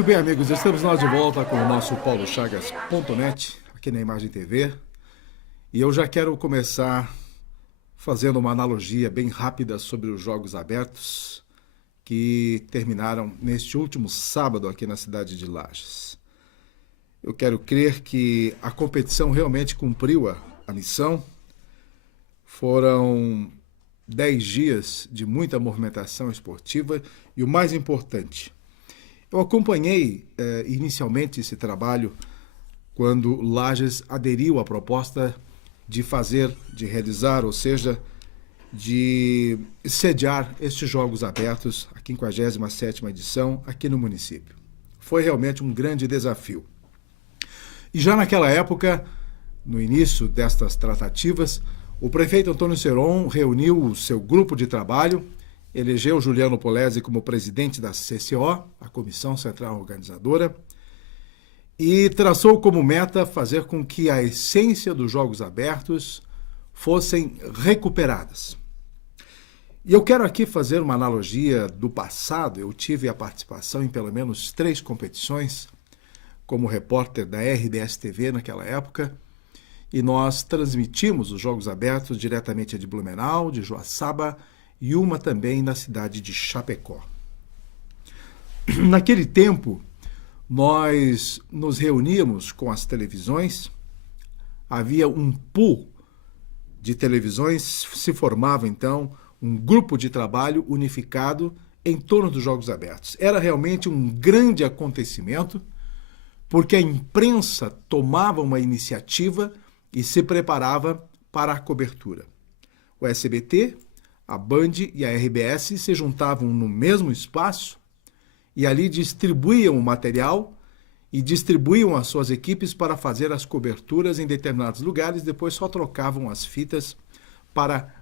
Muito bem, amigos, estamos nós de volta com o nosso paulochagas.net, aqui na Imagem TV. E eu já quero começar fazendo uma analogia bem rápida sobre os Jogos Abertos que terminaram neste último sábado aqui na cidade de Lages. Eu quero crer que a competição realmente cumpriu a missão. Foram 10 dias de muita movimentação esportiva e o mais importante, eu acompanhei inicialmente esse trabalho quando Lages aderiu à proposta de realizar, ou seja, de sediar estes Jogos Abertos, a 57ª edição, aqui no município. Foi realmente um grande desafio. E já naquela época, no início destas tratativas, o prefeito Antônio Seron reuniu o seu grupo de trabalho, elegeu Juliano Polese como presidente da CCO, a Comissão Central Organizadora, e traçou como meta fazer com que a essência dos Jogos Abertos fossem recuperadas. E eu quero aqui fazer uma analogia do passado. Eu tive a participação em pelo menos 3 competições, como repórter da RBS TV naquela época, e nós transmitimos os Jogos Abertos diretamente de Blumenau, de Joaçaba, e uma também na cidade de Chapecó. Naquele tempo, nós nos reuníamos com as televisões, havia um pool de televisões, se formava então um grupo de trabalho unificado em torno dos Jogos Abertos. Era realmente um grande acontecimento, porque a imprensa tomava uma iniciativa e se preparava para a cobertura. O SBT, a Band e a RBS se juntavam no mesmo espaço e ali distribuíam o material e distribuíam as suas equipes para fazer as coberturas em determinados lugares, depois só trocavam as fitas para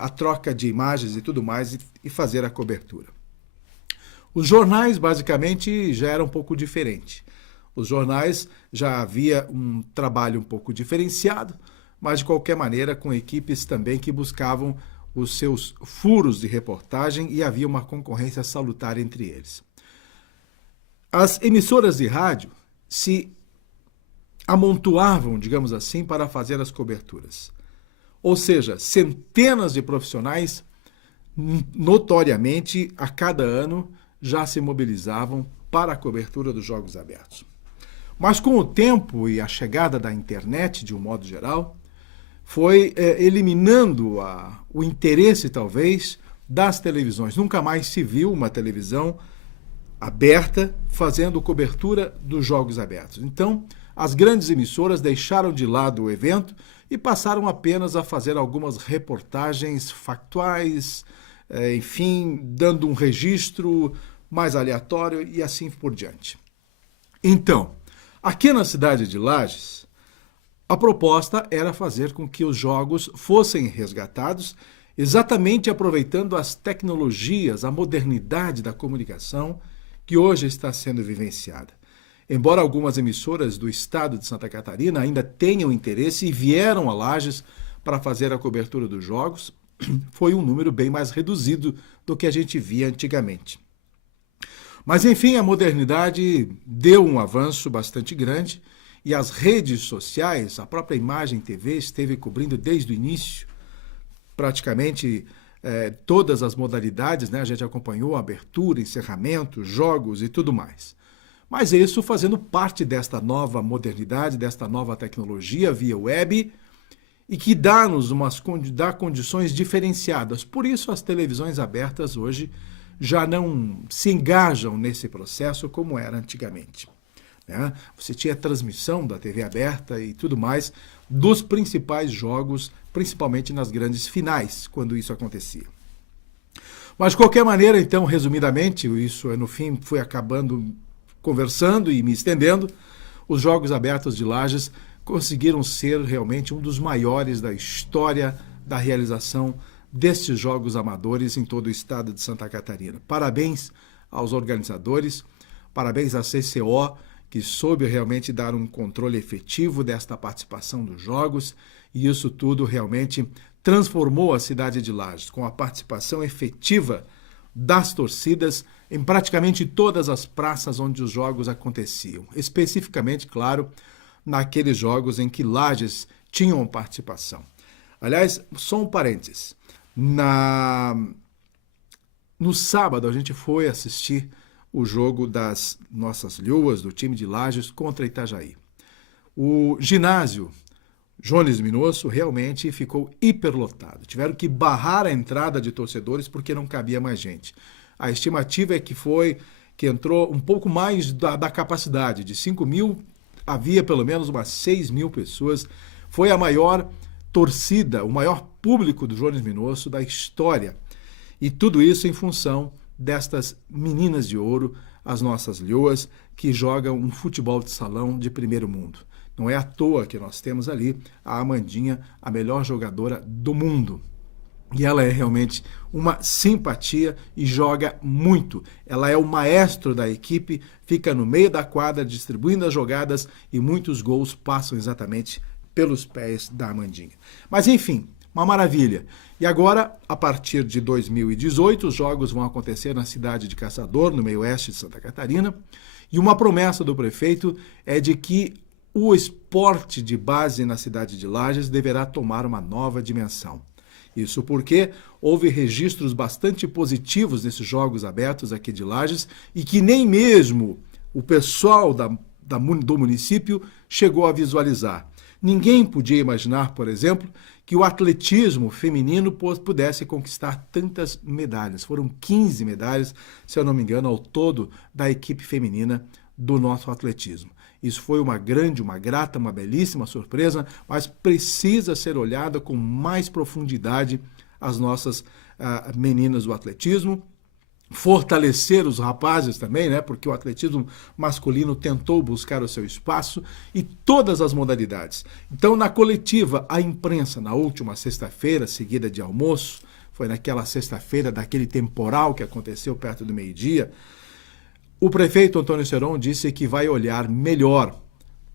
a troca de imagens e tudo mais e fazer a cobertura. Os jornais, basicamente, já eram um pouco diferente. Os jornais já havia um trabalho um pouco diferenciado, mas de qualquer maneira com equipes também que buscavam os seus furos de reportagem e havia uma concorrência salutar entre eles. As emissoras de rádio se amontoavam, digamos assim, para fazer as coberturas. Ou seja, centenas de profissionais, notoriamente, a cada ano, já se mobilizavam para a cobertura dos Jogos Abertos. Mas com o tempo e a chegada da internet, de um modo geral, foi eliminando o interesse, talvez, das televisões. Nunca mais se viu uma televisão aberta fazendo cobertura dos Jogos Abertos. Então, as grandes emissoras deixaram de lado o evento e passaram apenas a fazer algumas reportagens factuais, enfim, dando um registro mais aleatório e assim por diante. Então, aqui na cidade de Lages, a proposta era fazer com que os jogos fossem resgatados, exatamente aproveitando as tecnologias, a modernidade da comunicação que hoje está sendo vivenciada. Embora algumas emissoras do estado de Santa Catarina ainda tenham interesse e vieram a Lages para fazer a cobertura dos jogos, foi um número bem mais reduzido do que a gente via antigamente. Mas, enfim, a modernidade deu um avanço bastante grande e as redes sociais, a própria Imagem TV esteve cobrindo desde o início, praticamente todas as modalidades, né? A gente acompanhou a abertura, encerramento, jogos e tudo mais. Mas isso fazendo parte desta nova modernidade, desta nova tecnologia via web e que dá-nos dá condições diferenciadas. Por isso as televisões abertas hoje já não se engajam nesse processo como era antigamente. Você tinha transmissão da TV aberta e tudo mais dos principais jogos, principalmente nas grandes finais, quando isso acontecia. Mas, de qualquer maneira, então, resumidamente, isso no fim fui acabando conversando e me estendendo, os Jogos Abertos de Lages conseguiram ser realmente um dos maiores da história da realização destes Jogos Amadores em todo o estado de Santa Catarina. Parabéns aos organizadores, parabéns à CCO, que soube realmente dar um controle efetivo desta participação dos Jogos, e isso tudo realmente transformou a cidade de Lages, com a participação efetiva das torcidas em praticamente todas as praças onde os jogos aconteciam. Especificamente, claro, naqueles jogos em que Lages tinham participação. Aliás, só um parênteses. No sábado, a gente foi assistir o jogo das nossas Lhoas, do time de Lages, contra Itajaí. O ginásio Jones Minosso realmente ficou hiperlotado. Tiveram que barrar a entrada de torcedores porque não cabia mais gente. A estimativa é que entrou um pouco mais da capacidade. De 5 mil, havia pelo menos umas 6 mil pessoas. Foi a maior torcida, o maior público do Jones Minosso da história. E tudo isso em função destas meninas de ouro, as nossas Lhoas, que jogam um futebol de salão de primeiro mundo. Não é à toa que nós temos ali a Amandinha, a melhor jogadora do mundo. E ela é realmente uma simpatia e joga muito. Ela é o maestro da equipe, fica no meio da quadra distribuindo as jogadas e muitos gols passam exatamente pelos pés da Amandinha. Mas enfim, uma maravilha. E agora, a partir de 2018, os jogos vão acontecer na cidade de Caçador, no meio-oeste de Santa Catarina. E uma promessa do prefeito é de que o esporte de base na cidade de Lages deverá tomar uma nova dimensão. Isso porque houve registros bastante positivos nesses jogos abertos aqui de Lages e que nem mesmo o pessoal do município chegou a visualizar. Ninguém podia imaginar, por exemplo, que o atletismo feminino pudesse conquistar tantas medalhas. Foram 15 medalhas, se eu não me engano, ao todo da equipe feminina do nosso atletismo. Isso foi uma grande, uma grata, uma belíssima surpresa, mas precisa ser olhada com mais profundidade as nossas meninas do atletismo. Fortalecer os rapazes também, né? Porque o atletismo masculino tentou buscar o seu espaço e todas as modalidades. Então, na coletiva, a imprensa, na última sexta-feira, seguida de almoço, foi naquela sexta-feira daquele temporal que aconteceu perto do meio-dia, o prefeito Antônio Seron disse que vai olhar melhor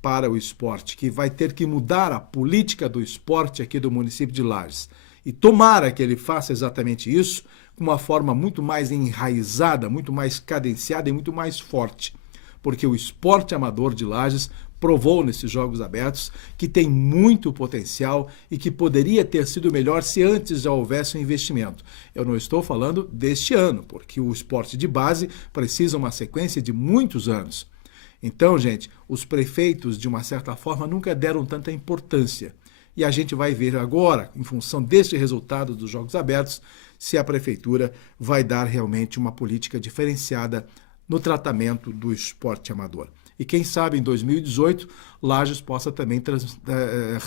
para o esporte, que vai ter que mudar a política do esporte aqui do município de Lages. E tomara que ele faça exatamente isso com uma forma muito mais enraizada, muito mais cadenciada e muito mais forte. Porque o esporte amador de Lages provou nesses Jogos Abertos que tem muito potencial e que poderia ter sido melhor se antes já houvesse um investimento. Eu não estou falando deste ano, porque o esporte de base precisa uma sequência de muitos anos. Então, gente, os prefeitos, de uma certa forma, nunca deram tanta importância. E a gente vai ver agora, em função deste resultado dos Jogos Abertos, se a prefeitura vai dar realmente uma política diferenciada no tratamento do esporte amador. E quem sabe em 2018, Lages possa também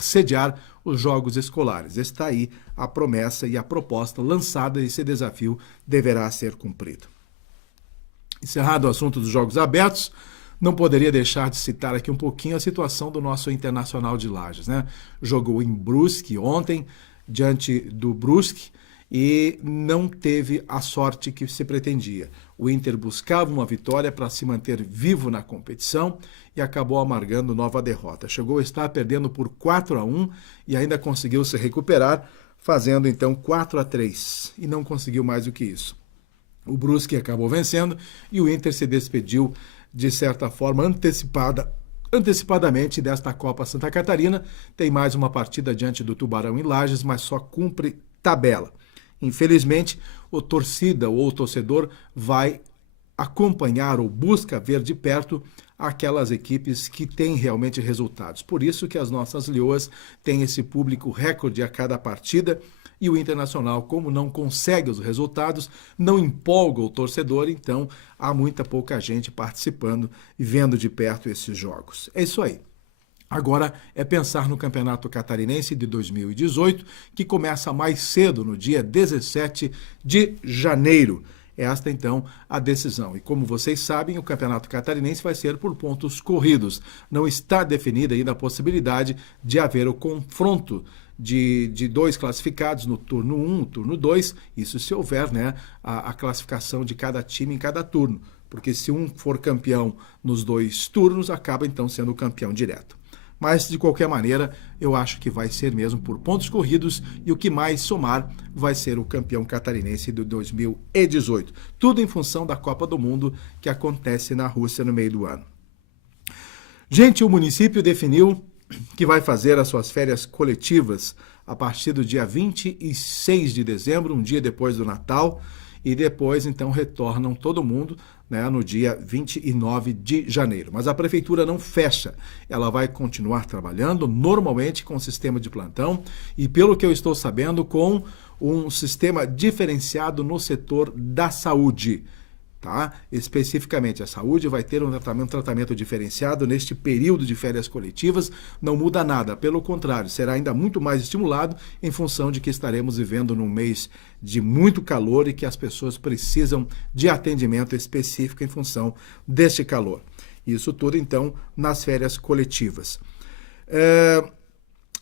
sediar os Jogos Escolares. Está aí a promessa e a proposta lançada e esse desafio deverá ser cumprido. Encerrado o assunto dos Jogos Abertos, não poderia deixar de citar aqui um pouquinho a situação do nosso Internacional de Lages, né? Jogou em Brusque ontem, diante do Brusque, e não teve a sorte que se pretendia. O Inter buscava uma vitória para se manter vivo na competição e acabou amargando nova derrota. Chegou a estar perdendo por 4-1 e ainda conseguiu se recuperar, fazendo então 4-3 e não conseguiu mais do que isso. O Brusque acabou vencendo e o Inter se despediu de certa forma antecipadamente desta Copa Santa Catarina. Tem mais uma partida diante do Tubarão em Lages, mas só cumpre tabela. Infelizmente, o torcedor vai acompanhar ou busca ver de perto aquelas equipes que têm realmente resultados. Por isso que as nossas Lhoas têm esse público recorde a cada partida e o Internacional, como não consegue os resultados, não empolga o torcedor, então há muita pouca gente participando e vendo de perto esses jogos. É isso aí. Agora é pensar no Campeonato Catarinense de 2018, que começa mais cedo, no dia 17 de janeiro. Esta, então, a decisão. E como vocês sabem, o Campeonato Catarinense vai ser por pontos corridos. Não está definida ainda a possibilidade de haver o confronto de dois classificados no turno 1, no turno 2, isso se houver, né, a classificação de cada time em cada turno. Porque se um for campeão nos dois turnos, acaba então sendo o campeão direto. mas de qualquer maneira eu acho que vai ser mesmo por pontos corridos e o que mais somar vai ser o campeão catarinense de 2018. Tudo em função da Copa do Mundo que acontece na Rússia no meio do ano. Gente, o município definiu que vai fazer as suas férias coletivas a partir do dia 26 de dezembro, um dia depois do Natal, e depois então retornam todo mundo, né, no dia 29 de janeiro. Mas a prefeitura não fecha, ela vai continuar trabalhando normalmente com o sistema de plantão e, pelo que eu estou sabendo, com um sistema diferenciado no setor da saúde. Tá? Especificamente, a saúde vai ter um tratamento diferenciado neste período de férias coletivas, não muda nada, pelo contrário, será ainda muito mais estimulado em função de que estaremos vivendo num mês de muito calor e que as pessoas precisam de atendimento específico em função deste calor. Isso tudo, então, nas férias coletivas.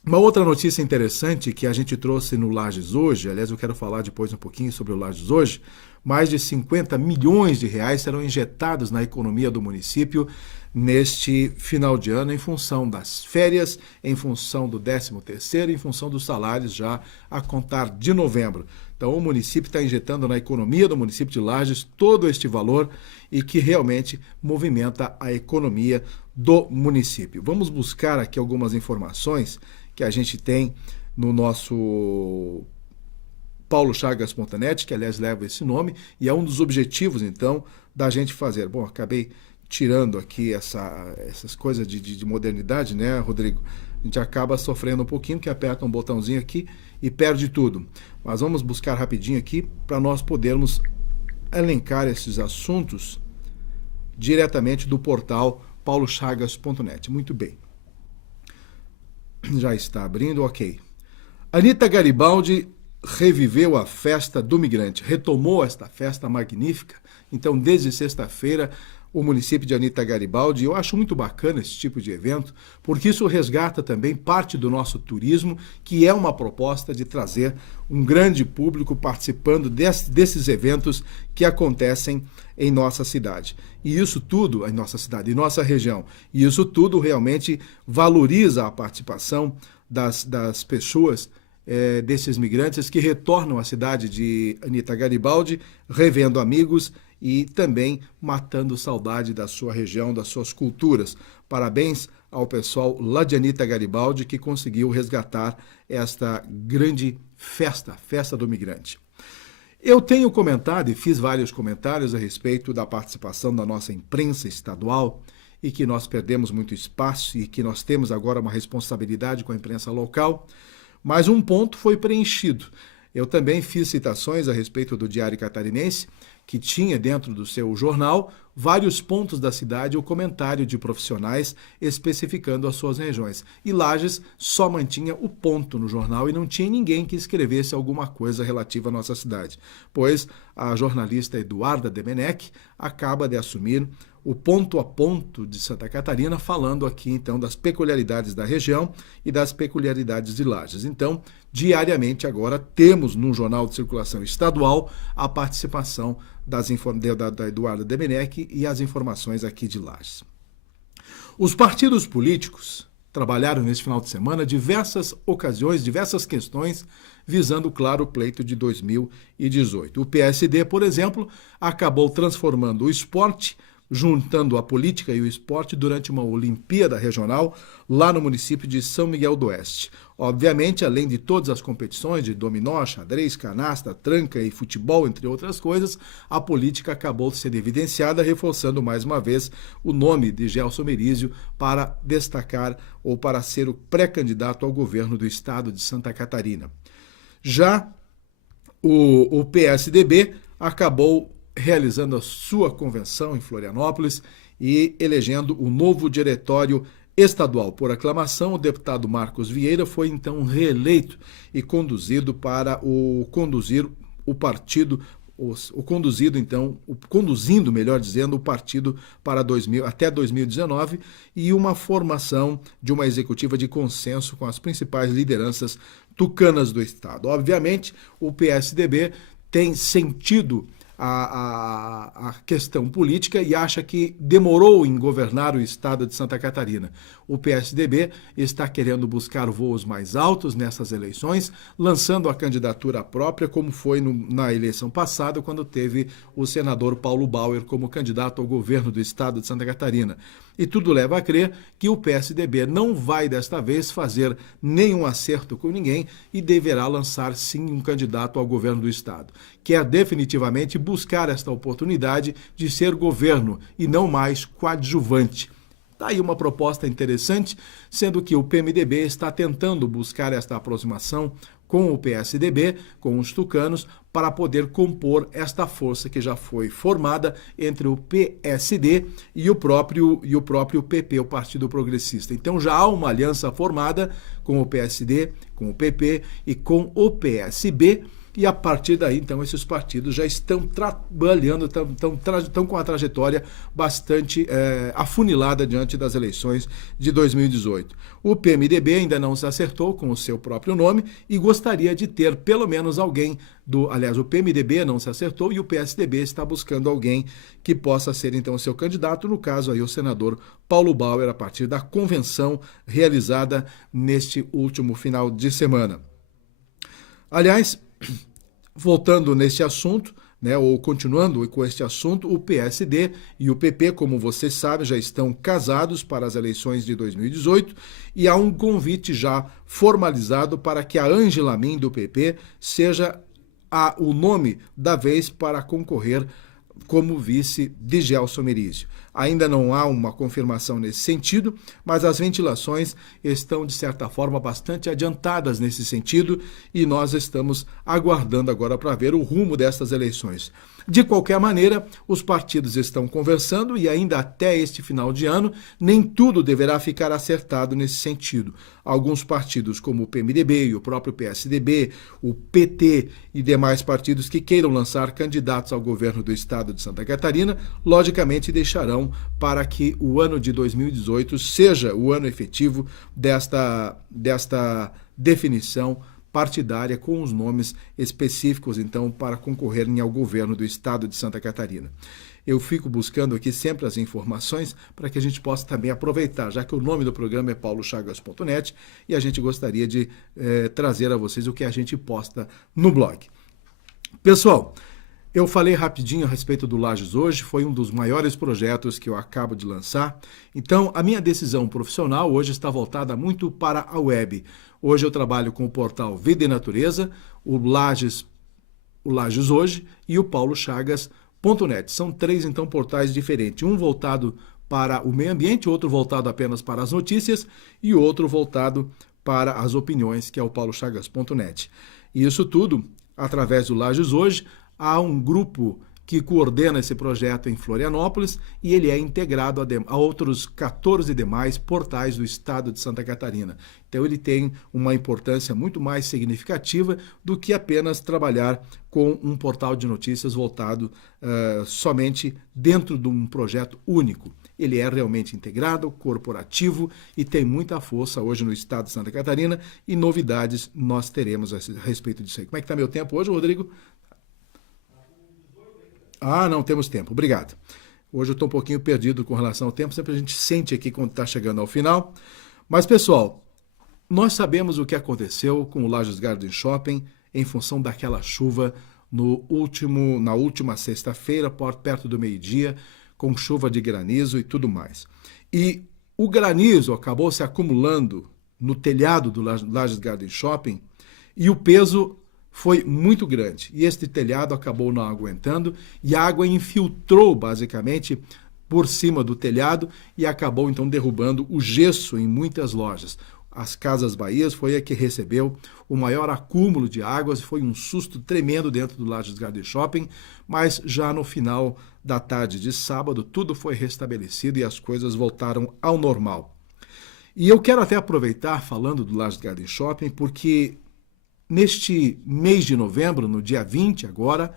Uma outra notícia interessante que a gente trouxe no Lages Hoje, aliás, eu quero falar depois um pouquinho sobre o Lages Hoje, mais de 50 milhões de reais serão injetados na economia do município neste final de ano em função das férias, em função do 13º, em função dos salários já a contar de novembro. Então o município está injetando na economia do município de Lages todo este valor e que realmente movimenta a economia do município. Vamos buscar aqui algumas informações que a gente tem no nosso paulochagas.net, que aliás leva esse nome, e é um dos objetivos, então, da gente fazer. Bom, acabei tirando aqui essas coisas de modernidade, né, Rodrigo? A gente acaba sofrendo um pouquinho, que aperta um botãozinho aqui e perde tudo. Mas vamos buscar rapidinho aqui para nós podermos elencar esses assuntos diretamente do portal paulochagas.net. Muito bem. Já está abrindo, ok. Anita Garibaldi reviveu a festa do migrante, retomou esta festa magnífica. Então, desde sexta-feira, o município de Anita Garibaldi, eu acho muito bacana esse tipo de evento, porque isso resgata também parte do nosso turismo, que é uma proposta de trazer um grande público participando desses eventos que acontecem em nossa cidade. E isso tudo, em nossa cidade, em nossa região, e isso tudo realmente valoriza a participação das pessoas, desses migrantes que retornam à cidade de Anita Garibaldi, revendo amigos e também matando saudade da sua região, das suas culturas. Parabéns ao pessoal lá de Anita Garibaldi que conseguiu resgatar esta grande festa do migrante. Eu tenho comentado e fiz vários comentários a respeito da participação da nossa imprensa estadual e que nós perdemos muito espaço e que nós temos agora uma responsabilidade com a imprensa local. Mas um ponto foi preenchido. Eu também fiz citações a respeito do Diário Catarinense, que tinha dentro do seu jornal vários pontos da cidade, o comentário de profissionais especificando as suas regiões. E Lages só mantinha o ponto no jornal e não tinha ninguém que escrevesse alguma coisa relativa à nossa cidade, pois a jornalista Eduarda Demenech acaba de assumir o ponto a ponto de Santa Catarina, falando aqui então das peculiaridades da região e das peculiaridades de Lages. Então, diariamente agora temos no Jornal de Circulação Estadual a participação da Eduarda Demenech e as informações aqui de Lages. Os partidos políticos trabalharam neste final de semana diversas ocasiões, diversas questões, visando, claro, o pleito de 2018. O PSD, por exemplo, acabou transformando o esporte, juntando a política e o esporte durante uma Olimpíada Regional lá no município de São Miguel do Oeste. Obviamente, além de todas as competições de dominó, xadrez, canasta, tranca e futebol, entre outras coisas, a política acabou sendo evidenciada, reforçando mais uma vez o nome de Gelson Merizio para destacar ou para ser o pré-candidato ao governo do estado de Santa Catarina. Já o PSDB acabou realizando a sua convenção em Florianópolis e elegendo o novo diretório estadual. Por aclamação, o deputado Marcos Vieira foi então reeleito e conduzindo o partido, melhor dizendo, o partido para até 2019 e uma formação de uma executiva de consenso com as principais lideranças tucanas do estado. Obviamente, o PSDB tem sentido a questão política e acha que demorou em governar o estado de Santa Catarina. O PSDB está querendo buscar voos mais altos nessas eleições, lançando a candidatura própria, como foi na eleição passada, quando teve o senador Paulo Bauer como candidato ao governo do estado de Santa Catarina. E tudo leva a crer que o PSDB não vai desta vez fazer nenhum acerto com ninguém e deverá lançar sim um candidato ao governo do estado. Quer definitivamente buscar esta oportunidade de ser governo e não mais coadjuvante. Está aí uma proposta interessante, sendo que o PMDB está tentando buscar esta aproximação com o PSDB, com os tucanos, para poder compor esta força que já foi formada entre o PSD e o próprio PP, o Partido Progressista. Então já há uma aliança formada com o PSD, com o PP e com o PSB, e a partir daí, então, esses partidos já estão trabalhando, estão com a trajetória bastante afunilada diante das eleições de 2018. O PMDB ainda não se acertou com o seu próprio nome e gostaria de ter pelo menos alguém aliás, o PMDB não se acertou e o PSDB está buscando alguém que possa ser, então, o seu candidato, no caso aí o senador Paulo Bauer, a partir da convenção realizada neste último final de semana. Aliás, voltando neste assunto, ou continuando com este assunto, o PSD e o PP, como você sabe, já estão casados para as eleições de 2018 e há um convite já formalizado para que a Ângela Min, do PP, seja o nome da vez para concorrer como vice de Gelson Merizio. Ainda não há uma confirmação nesse sentido, mas as ventilações estão, de certa forma, bastante adiantadas nesse sentido e nós estamos aguardando agora para ver o rumo dessas eleições. De qualquer maneira, os partidos estão conversando e ainda até este final de ano, nem tudo deverá ficar acertado nesse sentido. Alguns partidos, como o PMDB e o próprio PSDB, o PT e demais partidos que queiram lançar candidatos ao governo do estado de Santa Catarina, logicamente deixarão para que o ano de 2018 seja o ano efetivo desta definição partidária com os nomes específicos, então, para concorrerem ao governo do estado de Santa Catarina. Eu fico buscando aqui sempre as informações para que a gente possa também aproveitar, já que o nome do programa é paulochagas.net e a gente gostaria de trazer a vocês o que a gente posta no blog. Pessoal, eu falei rapidinho a respeito do Lages hoje, foi um dos maiores projetos que eu acabo de lançar. Então, a minha decisão profissional hoje está voltada muito para a web. Hoje eu trabalho com o portal Vida e Natureza, o Lages Hoje e o paulochagas.net. São três, então, portais diferentes. Um voltado para o meio ambiente, outro voltado apenas para as notícias e outro voltado para as opiniões, que é o paulochagas.net. E isso tudo, através do Lages Hoje, há um grupo que coordena esse projeto em Florianópolis e ele é integrado a outros 14 demais portais do estado de Santa Catarina. Então ele tem uma importância muito mais significativa do que apenas trabalhar com um portal de notícias voltado somente dentro de um projeto único. Ele é realmente integrado, corporativo e tem muita força hoje no estado de Santa Catarina e novidades nós teremos a respeito disso aí. Como é que está meu tempo hoje, Rodrigo? Ah, não temos tempo. Obrigado. Hoje eu estou um pouquinho perdido com relação ao tempo, sempre a gente sente aqui quando está chegando ao final. Mas, pessoal, nós sabemos o que aconteceu com o Lages Garden Shopping em função daquela chuva na última sexta-feira, perto do meio-dia, com chuva de granizo e tudo mais. E o granizo acabou se acumulando no telhado do Lages Garden Shopping e o peso foi muito grande. E este telhado acabou não aguentando e a água infiltrou basicamente por cima do telhado e acabou então derrubando o gesso em muitas lojas. As Casas Bahias foi a que recebeu o maior acúmulo de águas, foi um susto tremendo dentro do Lages Garden Shopping, mas já no final da tarde de sábado tudo foi restabelecido e as coisas voltaram ao normal. E eu quero até aproveitar falando do Lages Garden Shopping porque neste mês de novembro, no dia 20 agora,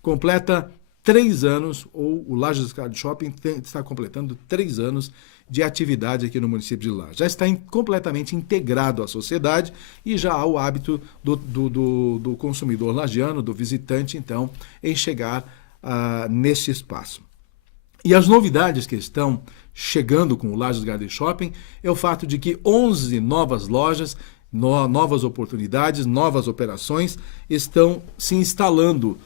completa 3 anos, ou o Lages Garden Shopping está completando 3 anos de atividade aqui no município de Lages. Já está completamente integrado à sociedade e já há o hábito do consumidor lagiano, do visitante, então, em chegar neste espaço. E as novidades que estão chegando com o Lages Garden Shopping é o fato de que 11 novas lojas, novas oportunidades, novas operações estão se instalando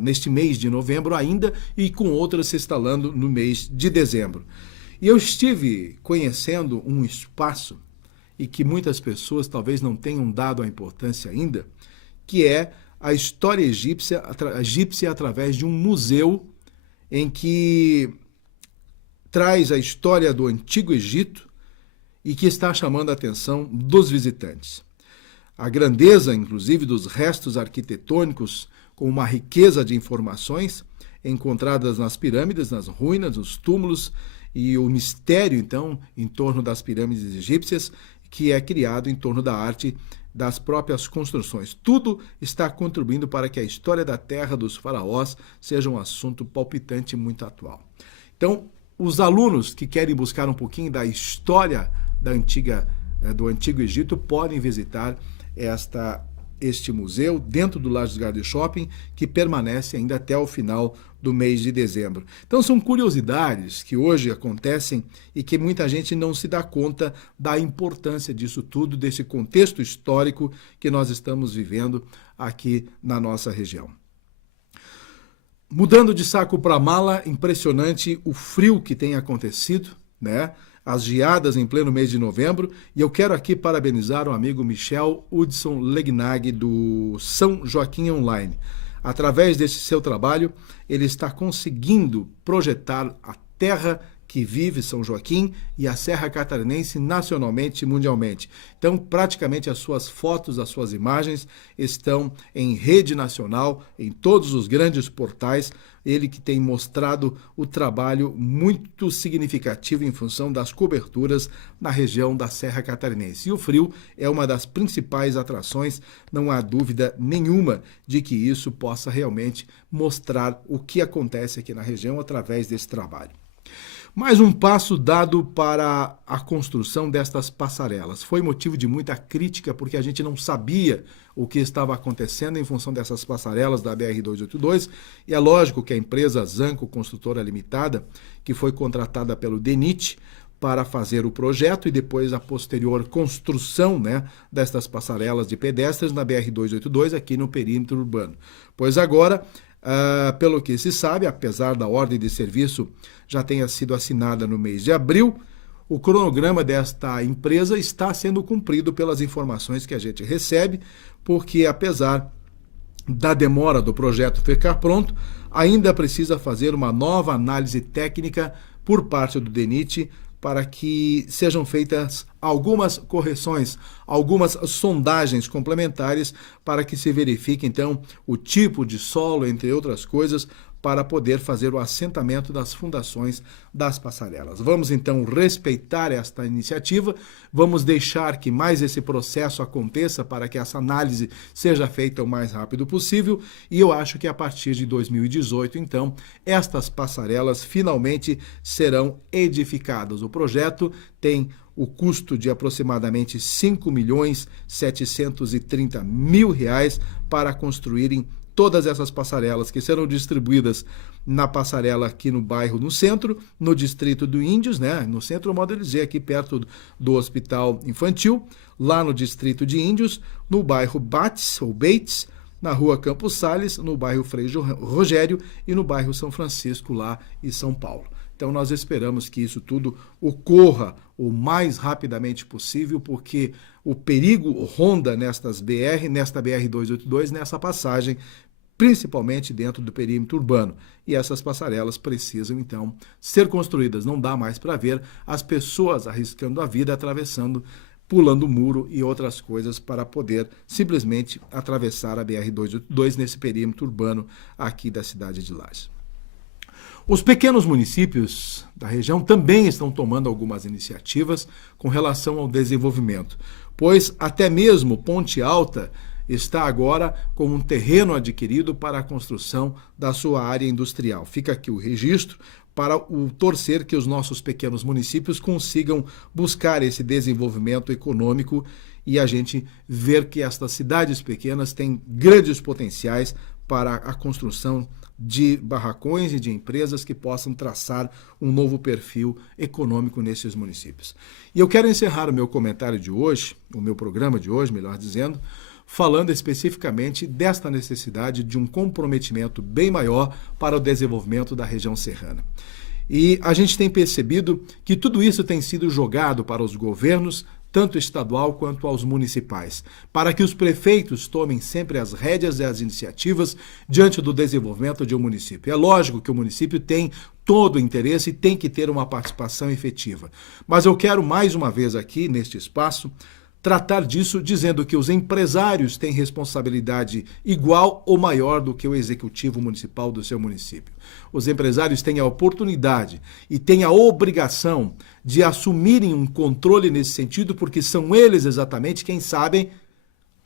neste mês de novembro ainda e com outras se instalando no mês de dezembro. E eu estive conhecendo um espaço e que muitas pessoas talvez não tenham dado a importância ainda, que é a história egípcia através de um museu em que traz a história do Antigo Egito e que está chamando a atenção dos visitantes. A grandeza, inclusive, dos restos arquitetônicos, com uma riqueza de informações encontradas nas pirâmides, nas ruínas, nos túmulos, e o mistério, então, em torno das pirâmides egípcias, que é criado em torno da arte das próprias construções. Tudo está contribuindo para que a história da terra dos faraós seja um assunto palpitante e muito atual. Então, os alunos que querem buscar um pouquinho da história do Antigo Egito podem visitar este museu dentro do Lages Garden Shopping, que permanece ainda até o final do mês de dezembro. Então são curiosidades que hoje acontecem e que muita gente não se dá conta da importância disso tudo, desse contexto histórico que nós estamos vivendo aqui na nossa região. Mudando de saco para mala, impressionante o frio que tem acontecido, né? As geadas em pleno mês de novembro, e eu quero aqui parabenizar o amigo Michel Hudson Legnag, do São Joaquim Online. Através desse seu trabalho, ele está conseguindo projetar a terra que vive São Joaquim e a Serra Catarinense nacionalmente e mundialmente. Então, praticamente as suas fotos, as suas imagens estão em rede nacional, em todos os grandes portais. Ele que tem mostrado o trabalho muito significativo em função das coberturas na região da Serra Catarinense. E o frio é uma das principais atrações, não há dúvida nenhuma de que isso possa realmente mostrar o que acontece aqui na região através desse trabalho. Mais um passo dado para a construção destas passarelas. Foi motivo de muita crítica porque a gente não sabia o que estava acontecendo em função dessas passarelas da BR-282 e é lógico que a empresa Zanco Construtora Limitada, que foi contratada pelo DENIT para fazer o projeto e depois a posterior construção, destas passarelas de pedestres na BR-282 aqui no perímetro urbano. Pois agora, pelo que se sabe, apesar da ordem de serviço já tenha sido assinada no mês de abril, o cronograma desta empresa está sendo cumprido pelas informações que a gente recebe, porque apesar da demora do projeto ficar pronto, ainda precisa fazer uma nova análise técnica por parte do DENIT para que sejam feitas algumas correções, algumas sondagens complementares para que se verifique, então, o tipo de solo, entre outras coisas, para poder fazer o assentamento das fundações das passarelas. Vamos, então, respeitar esta iniciativa, vamos deixar que mais esse processo aconteça para que essa análise seja feita o mais rápido possível e eu acho que a partir de 2018, então, estas passarelas finalmente serão edificadas. O projeto tem o custo de aproximadamente R$ 5.730.000 para construírem todas essas passarelas que serão distribuídas na passarela aqui no bairro, no centro, no distrito do Índios, no centro, modo de dizer, aqui perto do Hospital Infantil, lá no distrito de Índios, no bairro Bates, na rua Campos Sales, no bairro Frei Rogério e no bairro São Francisco, lá em São Paulo. Então nós esperamos que isso tudo ocorra o mais rapidamente possível, porque o perigo ronda nesta BR-282, nessa passagem, principalmente dentro do perímetro urbano. E essas passarelas precisam, então, ser construídas. Não dá mais para ver as pessoas arriscando a vida, atravessando, pulando muro e outras coisas para poder simplesmente atravessar a BR-282 nesse perímetro urbano aqui da cidade de Lages. Os pequenos municípios da região também estão tomando algumas iniciativas com relação ao desenvolvimento, pois até mesmo Ponte Alta está agora com um terreno adquirido para a construção da sua área industrial. Fica aqui o registro para o torcer que os nossos pequenos municípios consigam buscar esse desenvolvimento econômico e a gente ver que estas cidades pequenas têm grandes potenciais para a construção de barracões e de empresas que possam traçar um novo perfil econômico nesses municípios. E eu quero encerrar o meu comentário de hoje, o meu programa de hoje, melhor dizendo, falando especificamente desta necessidade de um comprometimento bem maior para o desenvolvimento da região serrana. E a gente tem percebido que tudo isso tem sido jogado para os governos, tanto estadual quanto aos municipais, para que os prefeitos tomem sempre as rédeas e as iniciativas diante do desenvolvimento de um município. É lógico que o município tem todo o interesse e tem que ter uma participação efetiva. Mas eu quero mais uma vez aqui, neste espaço, tratar disso dizendo que os empresários têm responsabilidade igual ou maior do que o executivo municipal do seu município. Os empresários têm a oportunidade e têm a obrigação de assumirem um controle nesse sentido, porque são eles exatamente quem sabem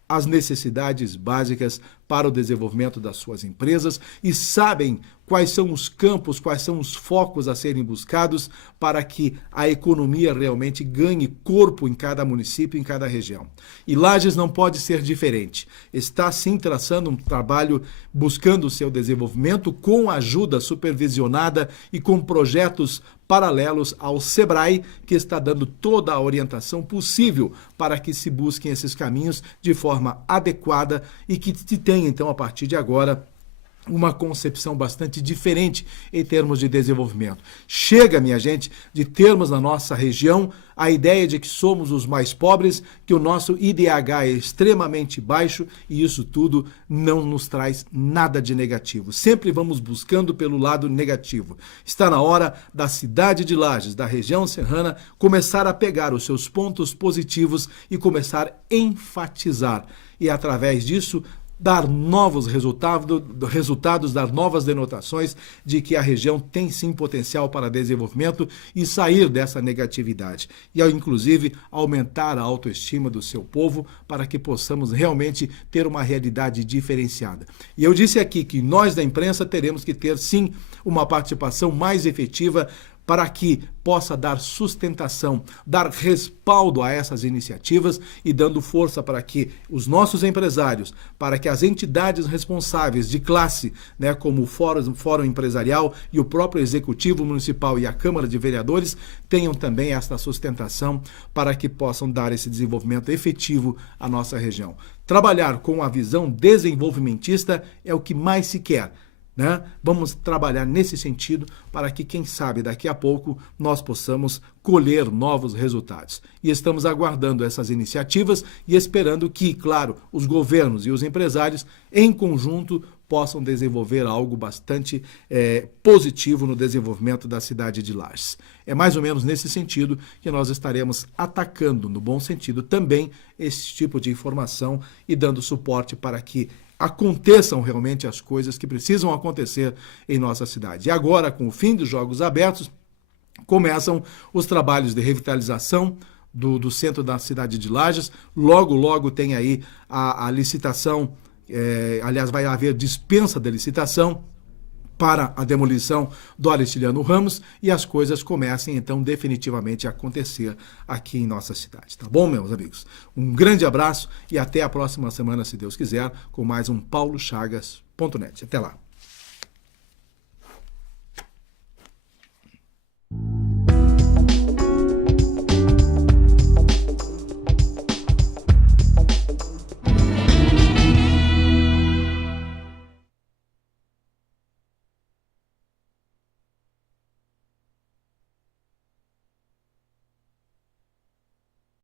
as necessidades básicas para o desenvolvimento das suas empresas e sabem quais são os campos, quais são os focos a serem buscados para que a economia realmente ganhe corpo em cada município, em cada região. E Lages não pode ser diferente. Está sim traçando um trabalho buscando o seu desenvolvimento com ajuda supervisionada e com projetos paralelos ao SEBRAE, que está dando toda a orientação possível para que se busquem esses caminhos de forma adequada e que se tenha, então, a partir de agora, uma concepção bastante diferente em termos de desenvolvimento. Chega, minha gente, de termos na nossa região a ideia de que somos os mais pobres, que o nosso IDH é extremamente baixo e isso tudo não nos traz nada de negativo. Sempre vamos buscando pelo lado negativo. Está na hora da cidade de Lages, da região serrana, começar a pegar os seus pontos positivos e começar a enfatizar. E através disso, dar novos resultados, dar novas denotações de que a região tem sim potencial para desenvolvimento e sair dessa negatividade. E, inclusive, aumentar a autoestima do seu povo para que possamos realmente ter uma realidade diferenciada. E eu disse aqui que nós da imprensa teremos que ter sim uma participação mais efetiva para que possa dar sustentação, dar respaldo a essas iniciativas e dando força para que os nossos empresários, para que as entidades responsáveis de classe, como o Fórum Empresarial e o próprio Executivo Municipal e a Câmara de Vereadores, tenham também esta sustentação para que possam dar esse desenvolvimento efetivo à nossa região. Trabalhar com a visão desenvolvimentista é o que mais se quer. Vamos trabalhar nesse sentido para que, quem sabe, daqui a pouco nós possamos colher novos resultados. E estamos aguardando essas iniciativas e esperando que, claro, os governos e os empresários, em conjunto, possam desenvolver algo bastante positivo no desenvolvimento da cidade de Lages. É mais ou menos nesse sentido que nós estaremos atacando, no bom sentido, também esse tipo de informação e dando suporte para que aconteçam realmente as coisas que precisam acontecer em nossa cidade. E agora, com o fim dos Jogos Abertos, começam os trabalhos de revitalização do centro da cidade de Lages. Logo, logo tem aí a licitação, aliás, vai haver dispensa da licitação para a demolição do Aristiliano Ramos e as coisas comecem, então, definitivamente a acontecer aqui em nossa cidade. Tá bom, meus amigos? Um grande abraço e até a próxima semana, se Deus quiser, com mais um paulochagas.net. Até lá.